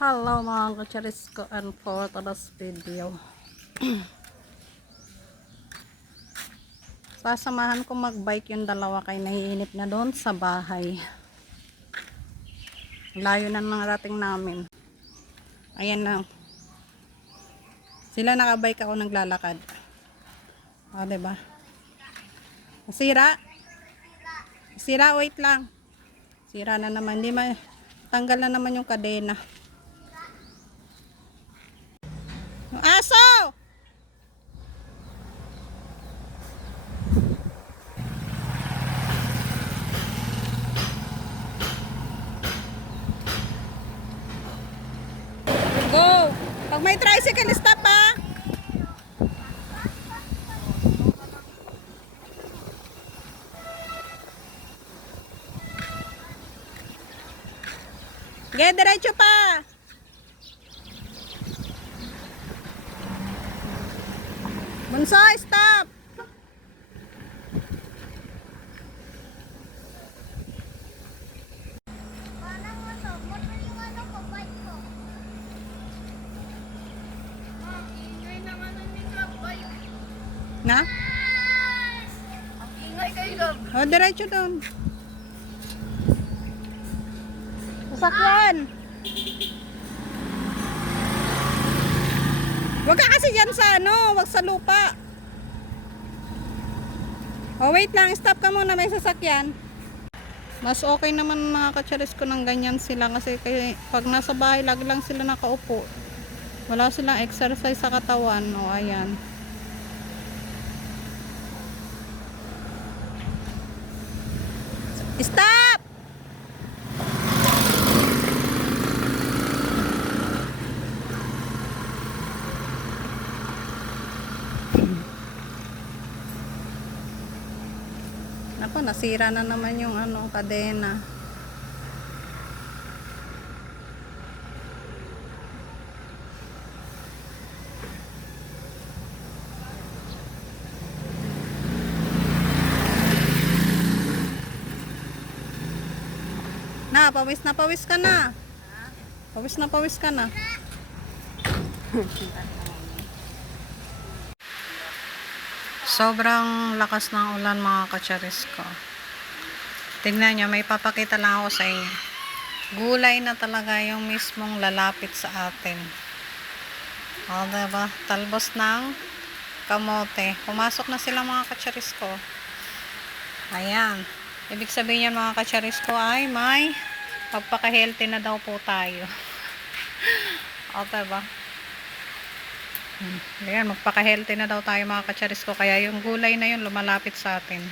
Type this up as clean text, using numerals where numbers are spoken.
Hello mga kacharis ko, and for today's video sasamahan ko magbike yung dalawa kay naiinip na doon sa bahay. Layo na narating namin. Ayan na sila, nakabike, ako naglalakad. O diba, sira, wait lang, sira na naman, hindi tanggal na naman yung kadena. Yung aso! Go! Pag may tricycle, stop ha! Ge, diretso pa! Bunso, stop! Na? Ang ingay kayo, love. O, diretso doon. Sasakyan! Huwag ka kasi dyan sa wag sa lupa. O, wait lang, stop ka muna, may sasakyan. Mas okay naman mga kacharis ko ng ganyan sila kasi pag nasa bahay lagi lang sila nakaupo. Wala silang exercise sa katawan. O, ayan. Stop! Naku, nasira na naman yung kadena. Na pawis ka na. Pawis ka na. Sobrang lakas ng ulan mga kacharis ko. Tingnan nyo, may papakita lang ako sa inyo. Gulay na talaga yung mismong lalapit sa atin. O, diba? Talbos ng kamote. Pumasok na sila mga kacharis ko. Ayan. Ibig sabihin yan mga kacharis ko ay may pagpaka-healthy na daw po tayo. O, diba? Ayan, magpaka-healthy na daw tayo mga kacharis ko. Kaya yung gulay na yun lumalapit sa atin.